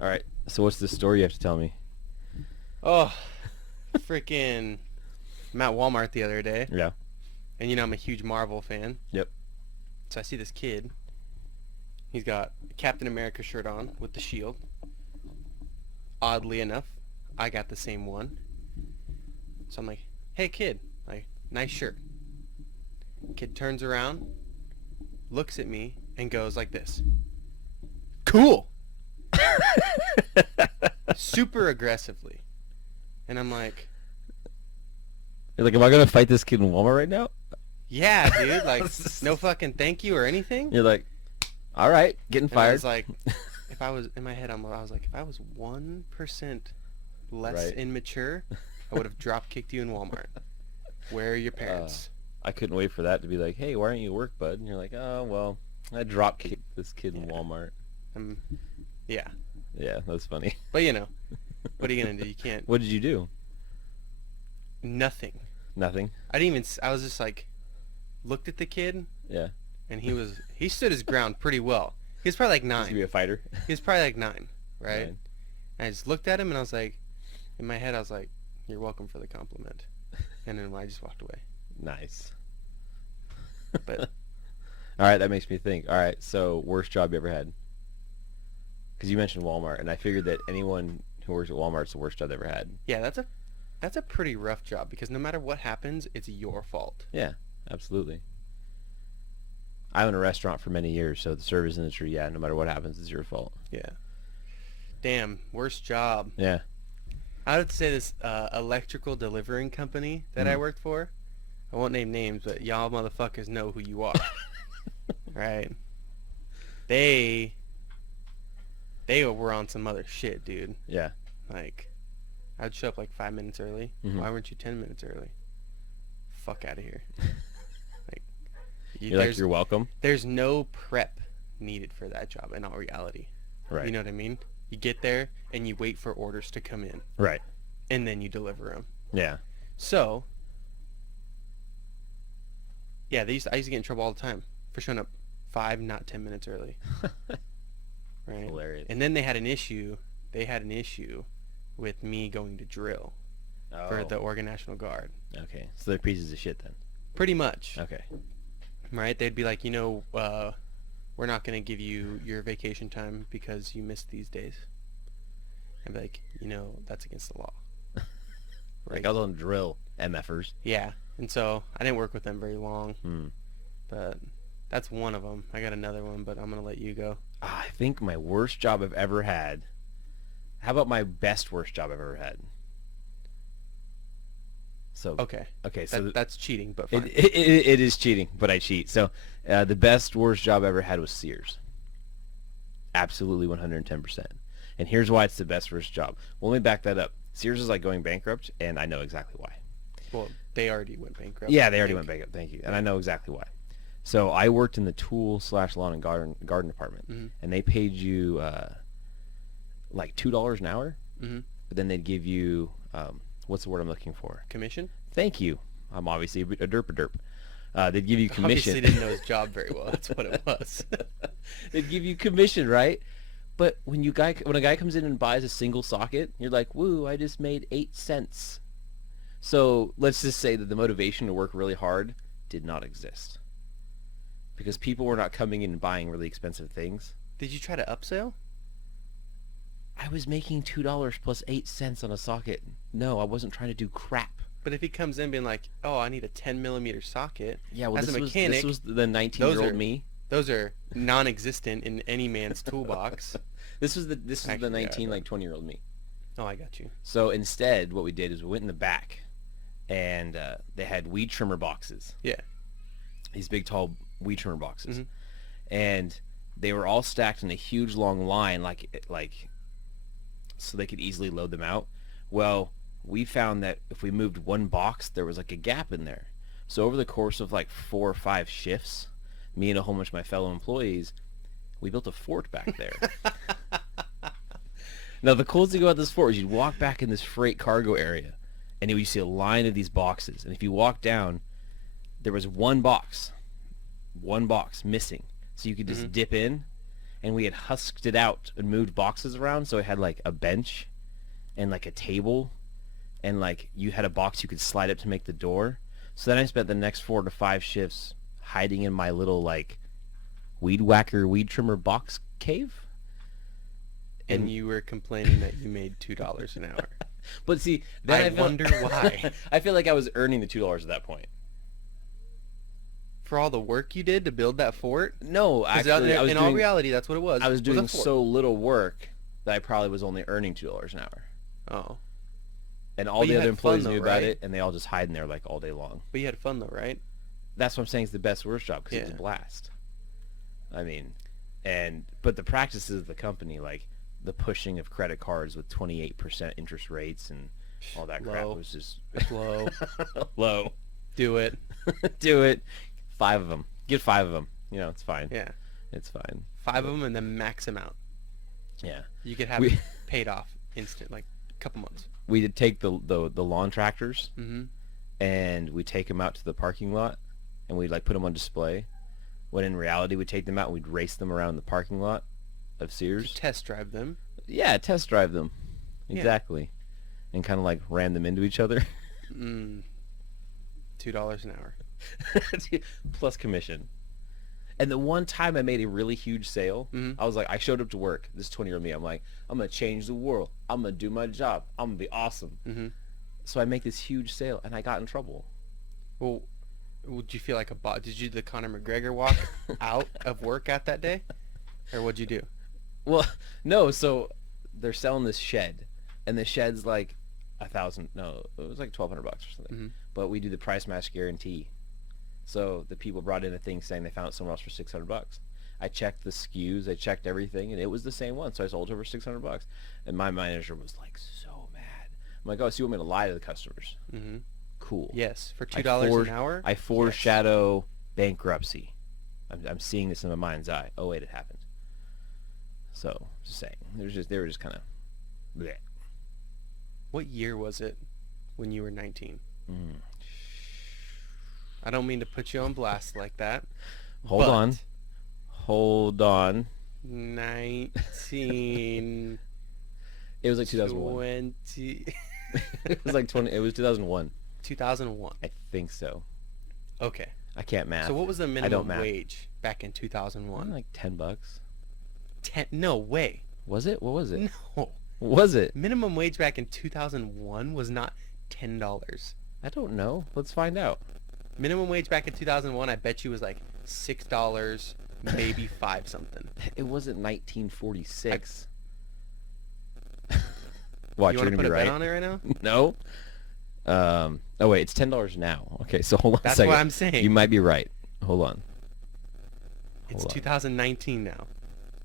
All right. So what's the story you have to tell me? Oh, freaking! I'm at Walmart the other day, Yeah. and I'm a huge Marvel fan. Yep. So I see this kid. He's got a Captain America shirt on with the shield. Oddly enough, I got the same one. So I'm like, "Hey, kid! Like, nice shirt." Kid turns around, looks at me, and goes like this. Cool. Super aggressively, and I'm like, You're like, am I gonna fight this kid in Walmart right now? yeah, dude, like, no fucking thank you or anything. You're like, all right, getting And I fired. was like, if I was in my head, I was like, if I was 1% less Right. immature, I would have drop kicked you in Walmart. Where are your parents? I couldn't wait for that to be like, hey, why aren't you at work, bud? And you're like, oh well, I drop kicked this kid in Yeah. Walmart. Yeah, Yeah, that's funny. but what are you gonna do? You can't. What did you do? Nothing. Nothing. I didn't even. I was just like, looked at the kid, Yeah. and he stood his ground pretty well. He was probably like Used to 9. be a fighter. He was probably like 9, right? Nine. And I just looked at him, and I was like, in my head, I was like, you're welcome for the compliment. And then I just walked away. Nice. But All right, that makes me think. All right, so worst job you ever had? Because you mentioned Walmart, and I figured that anyone who works at Walmart's the worst job they ever had. yeah, that's a pretty rough job because no matter what happens, it's your fault. Yeah, absolutely. I owned a restaurant for many years, so the service industry, yeah, no matter what happens, it's your fault. Yeah. Damn, worst job. Yeah. I would say this electrical delivering company that I worked for. I won't name names, but y'all motherfuckers know who you are. Right? They were on some other shit, dude. Yeah. Like, I'd show up like 5 minutes early. Mhm. Why weren't you 10 minutes early? Fuck out of here. Like, You're like, you're welcome. there's no prep needed for that job in all reality. Right. You know what I mean? You get there and you wait for orders to come in, Right. and then you deliver them. Yeah. So, yeah, I used to get in trouble all the time for showing up 5, not 10 minutes early. Right? Hilarious. And then they had an issue. They had an issue with me going to drill for the Oregon National Guard. Okay, so they're pieces of shit then. Pretty much. Okay. Right? They'd be like, we're not going to give you your vacation time because you missed these days. I'd be like, that's against the law. Like, I was on drill, MFers. Yeah. And so I didn't work with them very long. Hmm. But that's one of them. I got another one, but I'm going to let you go. I think my worst job I've ever had. How about my best worst job I've ever had? So Okay. so That's cheating, but fine. it is cheating, but I cheat. So the best worst job I ever had was Sears. Absolutely 110%. And here's why it's the best worst job. Well, let me back that up. Sears is like going bankrupt, and I know exactly why. Well, they already went bankrupt. Yeah, they I already think. went bankrupt. Thank you. And I know exactly why. So I worked in the tool/lawn and garden department, Mhm. and they paid you like $2 an hour, Mhm. but then they'd give you what's the word I'm looking for? Commission? Thank you. I'm obviously a derp. They'd give you commission. Obviously didn't know his job very well. That's what it was. They'd give you commission, right? But when a guy comes in and buys a single socket, you're like, woo, I just made 8 cents. So let's just say that the motivation to work really hard did not exist. Because people were not coming in and buying really expensive things. Did you try to upsell? I was making $2 plus 8 cents on a socket. No, I wasn't trying to do crap. But if he comes in being like, oh, I need a 10mm socket, Yeah, well, as a mechanic, this was the 19-year-old me. those are non-existent in any man's toolbox. This was the Actually, 19, yeah, like 20-year-old me. Oh, I got you. So instead, what we did is we went in the back, and they had weed trimmer boxes. Yeah. These big, tall weed trimmer boxes. Mhm. And they were all stacked in a huge, long line, like so they could easily load them out. Well, we found that if we moved one box, there was like a gap in there. So over the course of like 4 or 5 shifts, me and a whole bunch of my fellow employees, we built a fort back there. Now, the coolest thing about this fort is you'd walk back in this freight cargo area, and you see a line of these boxes. And if you walk down, there was one box missing. So you could just dip in, and we had husked it out and moved boxes around, so it had like a bench and like a table, and like you had a box you could slide up to make the door. So then I spent the next 4 to 5 shifts hiding in my little like weed whacker, weed trimmer box cave. And you were complaining that you made $2 an hour. But see, then I wonder why. I feel like I was earning the $2 at that point. For all the work you did to build that fort? No, 'Cause actually, I was in doing, all reality, that's what it was. I was It a doing fort. so little work that I probably was only earning $2 an hour. Oh. And all But the you other had fun employees though, knew about right? it, and they all just hide in there like all day long. But you had fun though, right? That's what I'm saying is the best worst job, because it was a Yeah. blast. I mean, but the practices of the company, like the pushing of credit cards with 28% interest rates and all that crap, Low. was just Low. low. Do it. Do it. 5 of them. Get 5 of them. You know, it's fine. Yeah. It's fine. 5 of them and then max them out. Yeah. You could have We- it paid off instant, like a couple months. We did take the lawn tractors, Mm-hmm. and we take them out to the parking lot, and we'd like put them on display. When in reality, we'd take them out and we'd race them around the parking lot of Sears. Test drive them. Yeah, test drive them. Yeah. Exactly. And kind of like ram them into each other. $2 an hour. Plus commission. And the one time I made a really huge sale, Mhm. I was like, I showed up to work. This 20-year-old me, I'm like, I'm going to change the world. I'm going to do my job. I'm going to be awesome. Mm-hmm. So I make this huge sale, and I got in trouble. Well, would you feel like a bot? Did you do the Conor McGregor walk out of work at that day? Or what'd you do? Well, no, so they're selling this shed, and the shed's like $1,000. No, it was like $1,200 or something. Mhm. But we do the price match guarantee. So the people brought in a thing saying they found it somewhere else for $600. I checked the SKUs, I checked everything, and it was the same one. So I sold it for $600. And my manager was like so mad. I'm like, oh, so you want me to lie to the customers? Mm-hmm. Cool. Yes, for I $2 an hour. I foreshadow bankruptcy. I'm seeing this in my mind's eye. Oh wait, it happened. So just saying, they were just kind of. What year was it when you were 19? Mm. I don't mean to put you on blast like that. Hold but on. Hold on. 19. It was like 2001. 20. It was like 20. It was 2001. 2001. I think so. Okay. I can't math. So what was the don't minimum math. wage back in 2001? Like $10. 10. No way. Was it? What was it? No. Was it? Minimum wage back in 2001 was not $10. I don't know. Let's find out. Minimum wage back in 2001, I bet you was like $6, maybe 5 something. It wasn't 1946. Watch, You you're want to gonna put be a bet right. on it right now? No. Oh wait, it's $10 now. Okay, so hold on a That's second. what I'm saying. You might be right. Hold on. It's Hold on. 2019 now.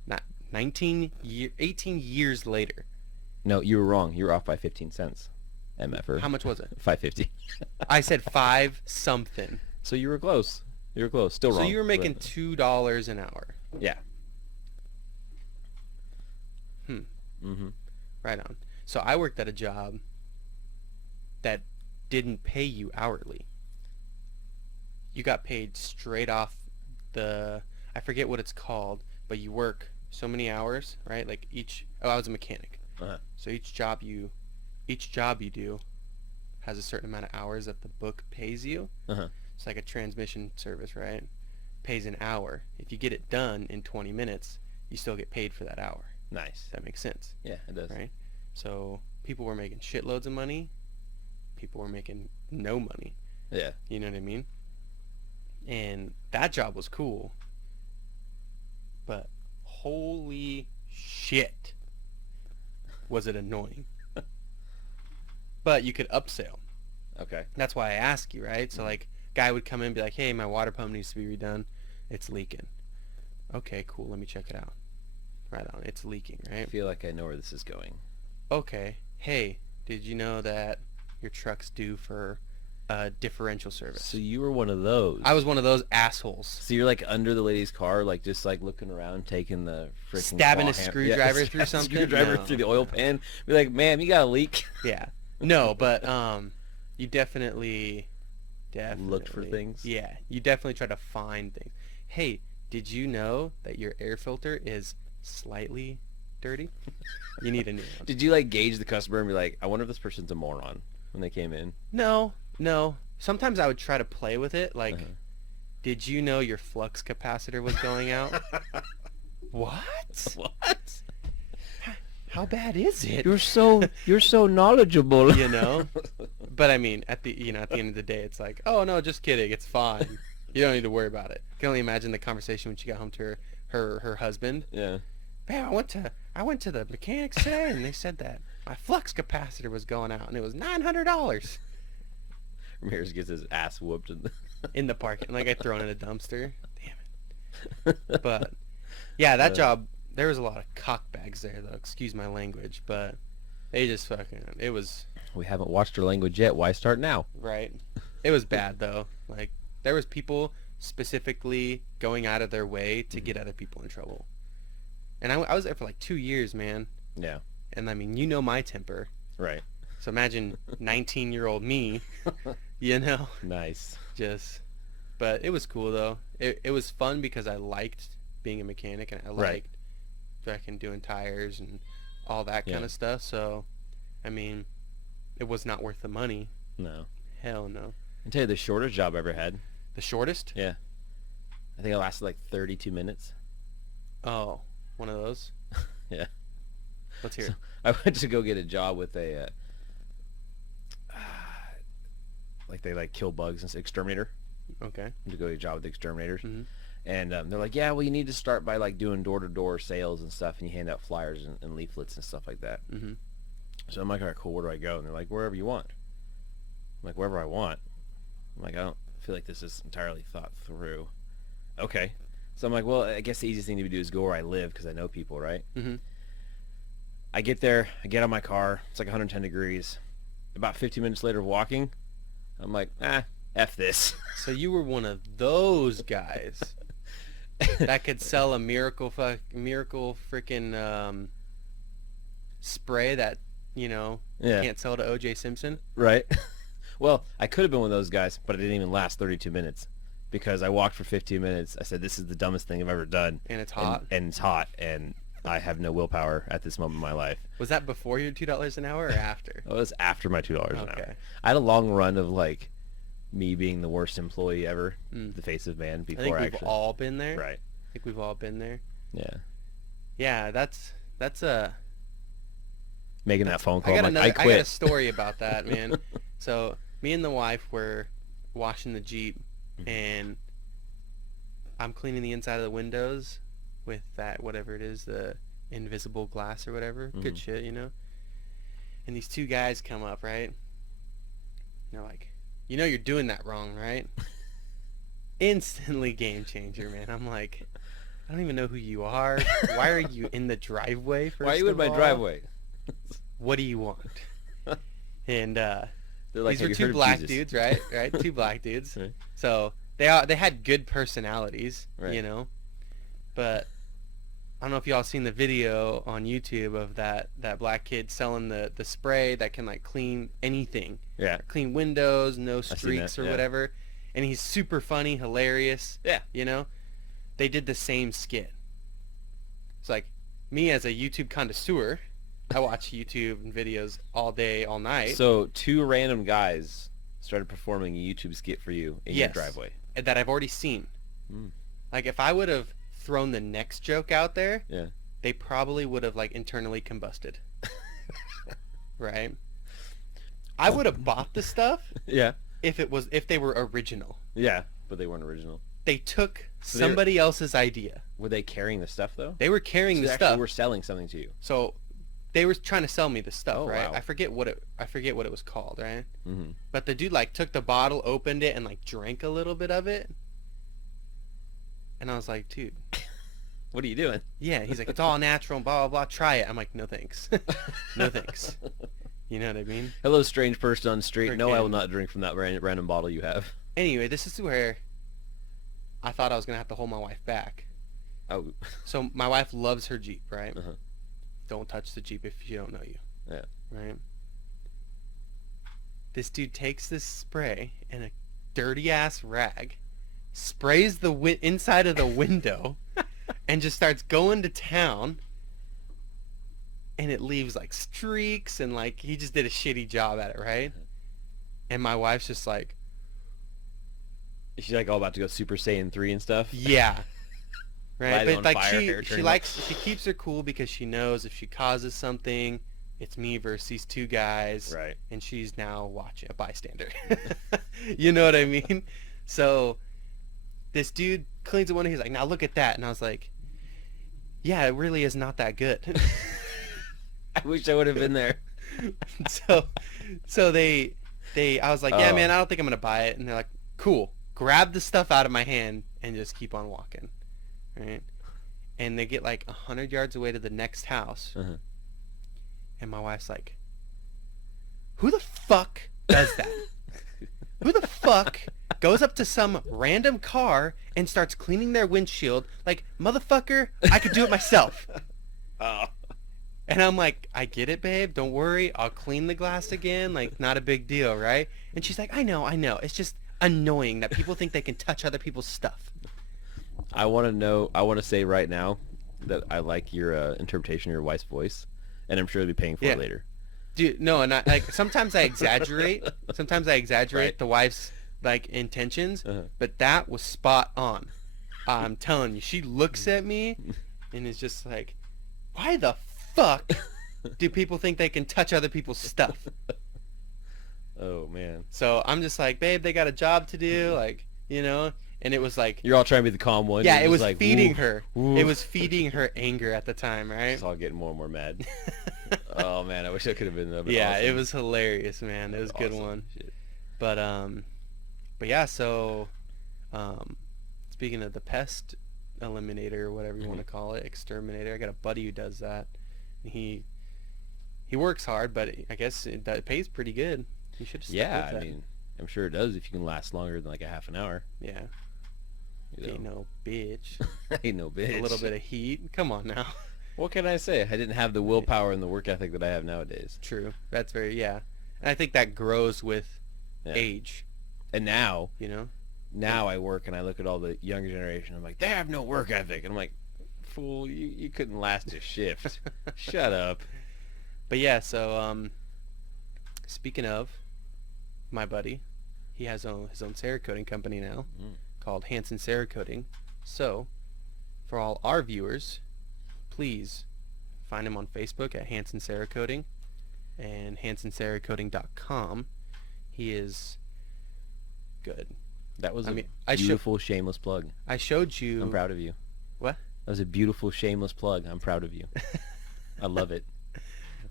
Not 18 years later. No, you were wrong. You were off by 15 cents. MFer. How much was it? 550. I said 5 something. So you were close. You were close. Still wrong. So you were making but- $2 an hour. Yeah. Mm-hmm. Right on. So I worked at a job that didn't pay you hourly. You got paid straight off I forget what it's called, but you work so many hours, right? Like I was a mechanic. Uh-huh. So each job you do has a certain amount of hours that the book pays you. Uh-huh. It's like a transmission service, right? Pays an hour. If you get it done in 20 minutes, you still get paid for that hour. Nice. That makes sense, Yeah, it does. right? So people were making shitloads of money. People were making no money. Yeah. You know what I mean? And that job was cool. But holy shit, was it annoying. But you could upsell. Okay. That's why I ask you, right? So like, guy would come in and be like, hey, my water pump needs to be redone. It's leaking. Okay, cool. Let me check it out. Right on. It's leaking, I right? feel like I know where this is going. Okay. Hey, did you know that your truck's due for a differential service? So you were one of those. I was one of those assholes. So you're like under the lady's car, like just like looking around, taking the freaking Stabbing a claw screwdriver through stab a something? Screwdriver No. through the oil pan. Be like, ma'am, you got a leak. Yeah. No, but you definitely Looked for things? Yeah, you definitely try to find things. Hey, did you know that your air filter is slightly dirty? You need a new one. Did you like gauge the customer and be like, I wonder if this person's a moron when they came in? No. Sometimes I would try to play with it. Like, Uh-huh. did you know your flux capacitor was going out? What? What? How bad is it? You're so knowledgeable. You know? But I mean, at the end of the day, it's like, oh no, just kidding. It's fine. You don't need to worry about it. I can only imagine the conversation when she got home to her husband. Yeah. Man, I went to the mechanics today, and they said that my flux capacitor was going out, and it was $900 Ramirez gets his ass whooped in the parking. Like, I throw it in a dumpster. Damn it. But yeah, that job, there was a lot of cockbags there, though. Excuse my language, but they just fucking. It was We haven't watched our language yet. Why start now? right. It was bad though. Like, there was people specifically going out of their way to get other people in trouble. And I was there for like 2 years, man. Yeah. And I mean, you know my temper. Right. So imagine 19-year-old me, you know, Nice. just, but it was cool though. It was fun because I liked being a mechanic, and I Right. liked fucking doing tires and all that kind Yeah. of stuff. So, I mean, it was not worth the money. No. Hell no. I'll tell you the shortest job I ever had. The shortest? Yeah. I think it lasted like 32 minutes. Oh, one of those? Yeah. Let's hear it. I went to go get a job with a, like they like kill bugs and exterminator. Okay. To go get a job with the exterminators. Mhm. And they're like, yeah, well, you need to start by like doing door-to-door sales and stuff, and you hand out flyers and leaflets and stuff like that. Mhm. So I'm like, all right, cool, where do I go? And they're like, wherever you want. I'm like, wherever I want. I'm like, I don't feel like this is entirely thought through. Okay. So I'm like, well, I guess the easiest thing to do is go where I live because I know people, right? Mhm. I get there, I get out of my car, it's like 110 degrees. About 15 minutes later of walking, I'm like, F this. So you were one of those guys that could sell a miracle freaking spray that, you know, Yeah. can't sell to O.J. Simpson. Right? Well, I could have been one of those guys, but it didn't even last 32 minutes because I walked for 15 minutes. I said, this is the dumbest thing I've ever done. And it's hot. And it's hot, and I have no willpower at this moment in my life. Was that before your $2 an hour or after? It was after my $2 an hour. Okay. I had a long run of like me being the worst employee ever, Mm. the face of man, I think before we've actually. all been there. Right. I think we've all been there. Yeah. Yeah, that's a. Making that phone I call, got I'm like, another. I I got quit. a story about that, man. So me and the wife were washing the Jeep, Mhm. and I'm cleaning the inside of the windows with that whatever it is, the invisible glass or whatever. Good Mhm. shit, you know. And these two guys come up, right? And they're like, "You know you're doing that wrong, right?" Instantly game changer, man. I'm like, I don't even know who you are. Why are you in the driveway? First Why are you in of my all? driveway? What do you want? And They're like, these have were you two heard of black Jesus? dudes, right? Right, two black dudes. Right. So they had good personalities, Right. you know. But I don't know if y'all seen the video on YouTube of that black kid selling the spray that can like clean anything, Yeah. clean windows, no seen streaks that, or yeah. whatever. And he's super funny, hilarious. Yeah. You know, they did the same skit. It's like me as a YouTube connoisseur. I watch YouTube and videos all day, all night. So two random guys started performing a YouTube skit for you in your Yes. driveway. That I've already seen. Mm. Like if I would have thrown the next joke out there, Yeah. they probably would have like internally combusted. Right? I would have bought the stuff Yeah. if they were original. Yeah. But they weren't original. They took So they're- somebody else's idea. Were they carrying the stuff though? They were carrying So the they actually stuff. were selling something to you. So they were trying to sell me the stuff, Oh, right? wow. I forget what it was called, right? Mm-hmm. But the dude like took the bottle, opened it, and like drank a little bit of it. And I was like, dude, What are you doing? yeah. He's like, it's all natural and blah, blah, blah. Try it. I'm like, no thanks. No thanks. You know what I mean? Hello, strange person on the street. No, I will Freaking- not drink from that random bottle you have. Anyway, this is where I thought I was going to have to hold my wife back. Oh. So my wife loves her Jeep, right? Uh-huh. Don't touch the Jeep if she don't know you. Yeah. Right? This dude takes this spray and a dirty ass rag, sprays the inside of the window, and just starts going to town. And it leaves like streaks, and like he just did a shitty job at it, right? And my wife's just like, Is she like all about to go Super Saiyan 3 and stuff? yeah, right. Light it But on like fire, she keeps her cool because she knows if she causes something, it's me versus these two guys, Right. and she's now watching, a bystander. You know what I mean? So this dude cleans the window. He's like, now look at that. And I was like, yeah, it really is not that good. I wish I would have been there. so they I was like, yeah, Oh. man, I don't think I'm gonna buy it. And they're like, cool. Grab the stuff out of my hand and just keep on walking, right? And they get like 100 yards away to the next house, Uh-huh. and my wife's like, who the fuck does that? Who the fuck goes up to some random car and starts cleaning their windshield? Like, motherfucker, I could do it myself. Oh. And I'm like, I get it, babe. Don't worry. I'll clean the glass again. Like, not a big deal, right? And she's like, I know. It's just annoying that people think they can touch other people's stuff. I want to say right now that I like your interpretation of your wife's voice, and I'm sure you'll be paying for it later. Dude, no, and like sometimes I exaggerate. Right. The wife's like intentions, but that was spot on. I'm telling you, she looks at me and is just like, why the fuck do people think they can touch other people's stuff? Oh man. So I'm just like, babe, they got a job to do, like, you know. And it was like, You're all trying to be the calm one. yeah, You're it just was like, feeding "Woof, her. woof." It was feeding her anger at the time, right? It's all getting more and more mad. Oh man, I wish I could have been there. Yeah, awesome. it was hilarious, man. It was a good Awesome. one. Shit. But yeah, so speaking of the pest eliminator or whatever you want to call it, exterminator, I got a buddy who does that. He works hard, but I guess it pays pretty good. You should have stuck Yeah, with I that. mean, I'm sure it does if you can last longer than like a half an hour. Yeah. You Ain't know. no bitch. Ain't no bitch. A little bit of heat. Come on now. What can I say? I didn't have the willpower and the work ethic that I have nowadays. True. That's very, yeah. And I think that grows with Yeah. age, And now you know? I work and I look at all the younger generation. I'm like, they have no work ethic. And I'm like, fool, you couldn't last a shift. Shut up. But yeah, so speaking of my buddy, he has his own Cerakoting company now called Hanson Cerakoting. So for all our viewers, please find him on Facebook at Hanson Cerakoting and hansonserakoting.com. He is good. That was I a mean, beautiful, shameless plug. I showed you. I'm proud of you. What? That was a beautiful, shameless plug. I'm proud of you. I love it.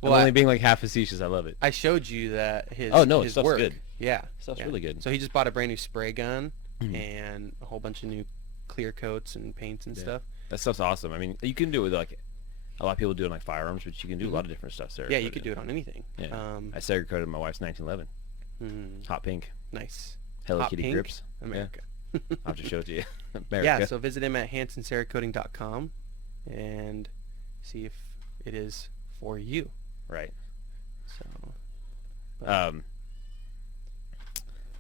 Well, I'm only being like half facetious. I love it. I showed you that his Stuff's work. good. Yeah, Stuff's yeah. really good. So he just bought a brand new spray gun and a whole bunch of new clear coats and paints and stuff. That stuff's awesome. I mean, you can do it with like a lot of people do it on like firearms, but you can do a lot of different stuff. Yeah, you could do it on anything. Yeah. I Cerakoted my wife's 1911. Hot pink. Nice. Hello Hot Kitty pink? grips. America. Yeah. I'll have to show it to you. America. Yeah, so visit him at hansonserakoting.com and see if it is for you. Right. So,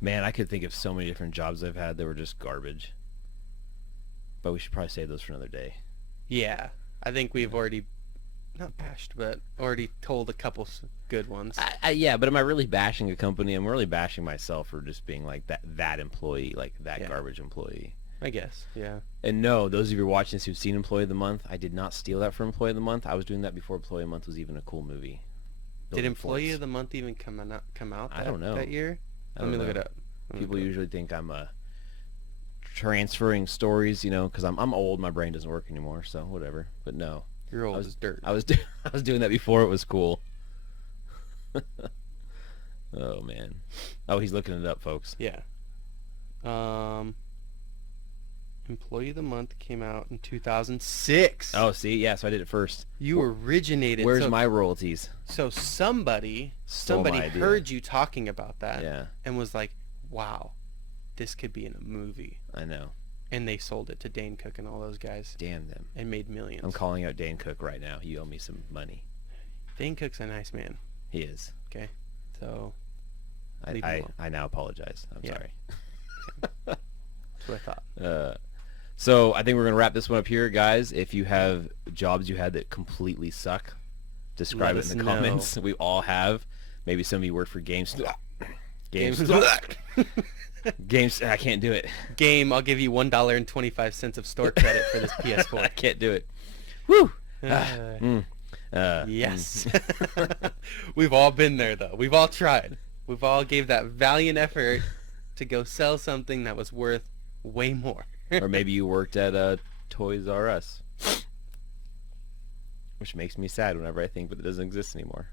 man, I could think of so many different jobs I've had that were just garbage. But we should probably save those for another day. yeah, I think we've already, not bashed, but already told a couple good ones. Yeah, but am I really bashing a company? I'm really bashing myself for just being like that employee, like that garbage employee. I guess, yeah. And no, those of you watching this who've seen Employee of the Month, I did not steal that for Employee of the Month. I was doing that before Employee of the Month was even a cool movie. Did Employee of the Month even come out I don't know. that year? I Let me don't look know. it up. People usually think I'm transferring stories, because I'm old. My brain doesn't work anymore, so whatever. But no, You're old as dirt. I was doing that before it was cool. Oh man. Oh, he's looking it up, folks. Yeah. Employee of the Month came out in 2006. Oh, see, yeah. So I did it first. You originated. Where's my royalties? So somebody Stole my idea. heard you talking about that Yeah, and was like, "Wow, this could be in a movie." I know. And they sold it to Dane Cook and all those guys Damn them. and made millions. I'm calling out Dane Cook right now. You owe me some money. Dane Cook's a nice man. He is. Okay, so leave him I alone. now apologize. I'm Yeah. sorry. That's what I thought. So I think we're gonna wrap this one up here, guys. If you have jobs you had that completely suck, describe Let it in the us know. comments. We all have. Maybe some of you work for games. Games. Games. I can't do it. Game, I'll give you $1.25 of store credit for this I PS4. can't do it. Woo. Yes. We've all been there, though. We've all tried. We've all gave that valiant effort to go sell something that was worth way more. Or maybe you worked at Toys R Us, which makes me sad whenever I think that it doesn't exist anymore.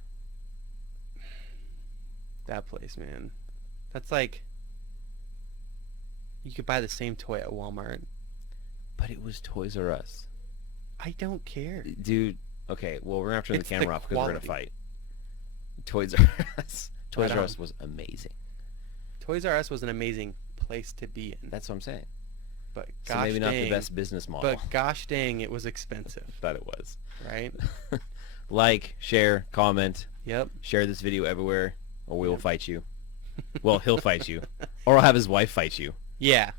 That place, man. That's like, you could buy the same toy at Walmart. But it was Toys R Us. I don't care. Dude, okay, well, we're going to have to turn the It's the camera off because we're going to quality. fight. Toys R Us. Toys Right R on. Us was amazing. Toys R Us was an amazing place to be in. That's what I'm saying. But So gosh maybe not the dang, best business model. But gosh dang, it was expensive, Thought it was. right? Like, share, comment, Yep. share this video everywhere, or we will fight you. Well, he'll fight you. Or I'll have his wife fight you. Yeah.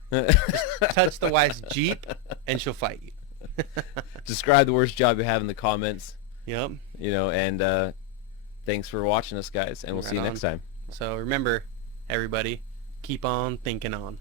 Touch the wife's Jeep, and she'll fight you. Describe the worst job you have in the comments. Yep. And thanks for watching us, guys, and we'll see you Right next time. So remember, everybody, keep on thinking on.